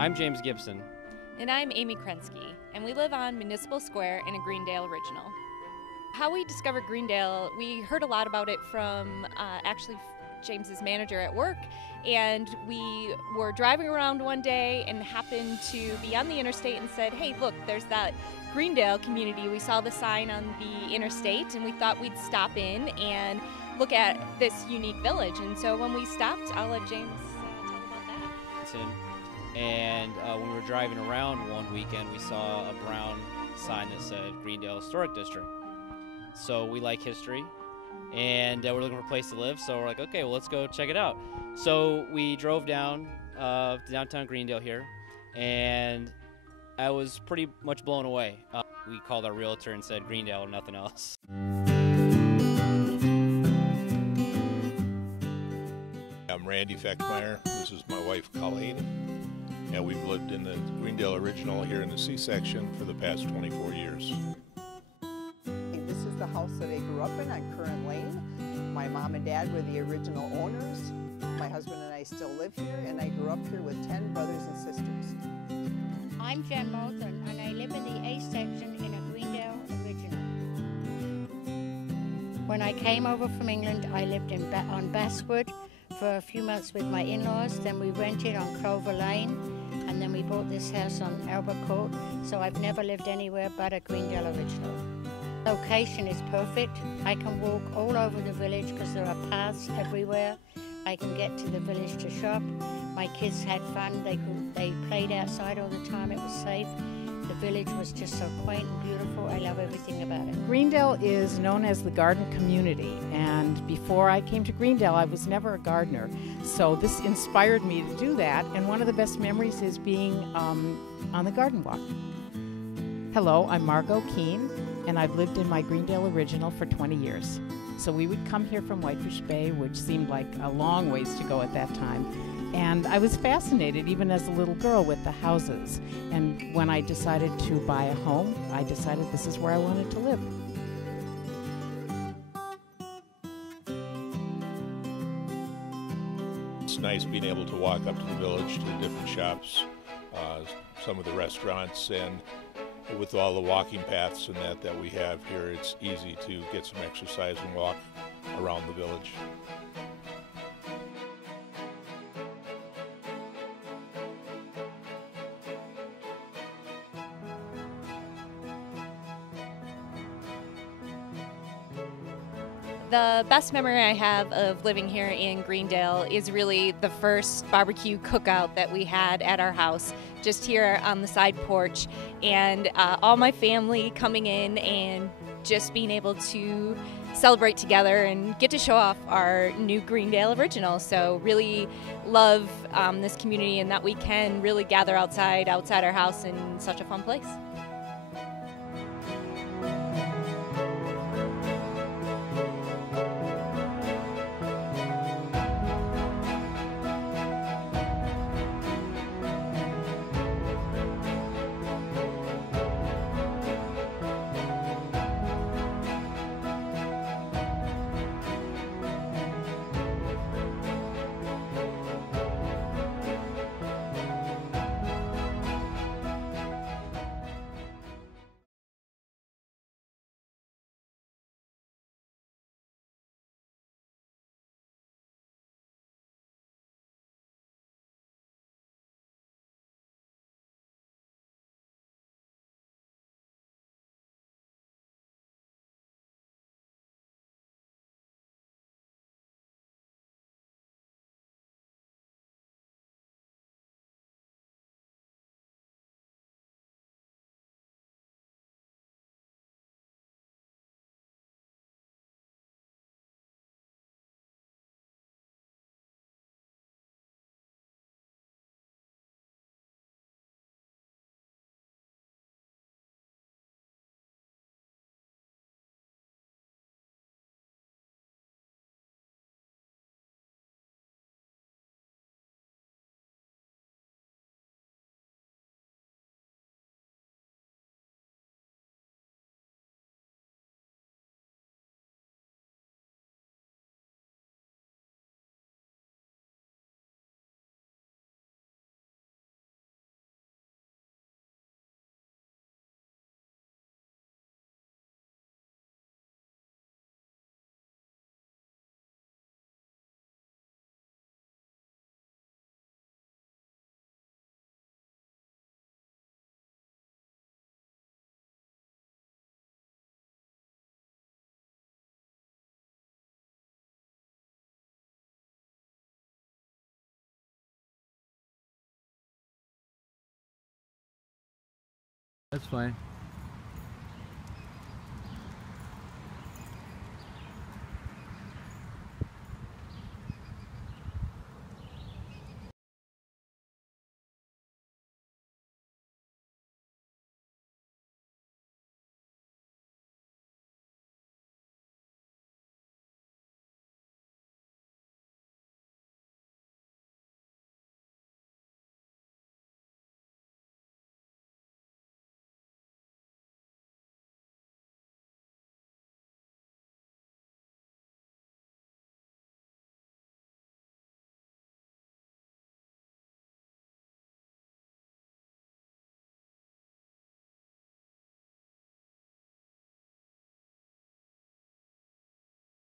I'm James Gibson. And I'm Amy Krensky, and we live on Municipal Square in a Greendale original. How we discovered Greendale, we heard a lot about it from actually James's manager at work, and we were driving around one day and happened to be on the interstate and said, hey, look, there's that Greendale community. We saw the sign on the interstate and we thought we'd stop in and look at this unique village. And so when we stopped, I'll let James talk about that. And when we were driving around one weekend, we saw a brown sign that said Greendale Historic District. So we like history, and we're looking for a place to live, so we're like, okay, well, let's go check it out. So we drove down to downtown Greendale here, and I was pretty much blown away. We called our realtor and said Greendale and nothing else. I'm Randy Fechtmeyer. This is my wife, Colleen, and we've lived in the Greendale original here in the C-section for the past 24 years. This is the house that I grew up in on Curran Lane. My mom and dad were the original owners. My husband and I still live here, and I grew up here with 10 brothers and sisters. I'm Jen Moulton, and I live in the A section in a Greendale original. When I came over from England, I lived on Basswood for a few months with my in-laws. Then we rented on Clover Lane, and then we bought this house on Albert Court. So I've never lived anywhere but a Greendale original. Location is perfect. I can walk all over the village because there are paths everywhere. I can get to the village to shop. My kids had fun. They played outside all the time. It was safe. The village was just so quaint and beautiful. I love everything about it. Greendale is known as the garden community, and before I came to Greendale, I was never a gardener. So this inspired me to do that, and one of the best memories is being on the garden walk. Hello, I'm Margot Keene, and I've lived in my Greendale original for 20 years. So we would come here from Whitefish Bay, which seemed like a long ways to go at that time. And I was fascinated, even as a little girl, with the houses. And when I decided to buy a home, I decided this is where I wanted to live. It's nice being able to walk up to the village, to the different shops, some of the restaurants, and with all the walking paths and that we have here, it's easy to get some exercise and walk around the village. The best memory I have of living here in Greendale is really the first barbecue cookout that we had at our house, just here on the side porch, and all my family coming in and just being able to celebrate together and get to show off our new Greendale original. So really love this community and that we can really gather outside our house in such a fun place. That's fine.